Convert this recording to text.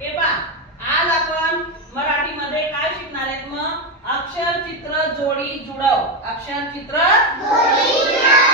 हे पहा, आज आपण मराठीमध्ये काय शिकणार आहेत? मग अक्षर चित्र जोडी जुळव. अक्षर चित्र जोडी जुळव.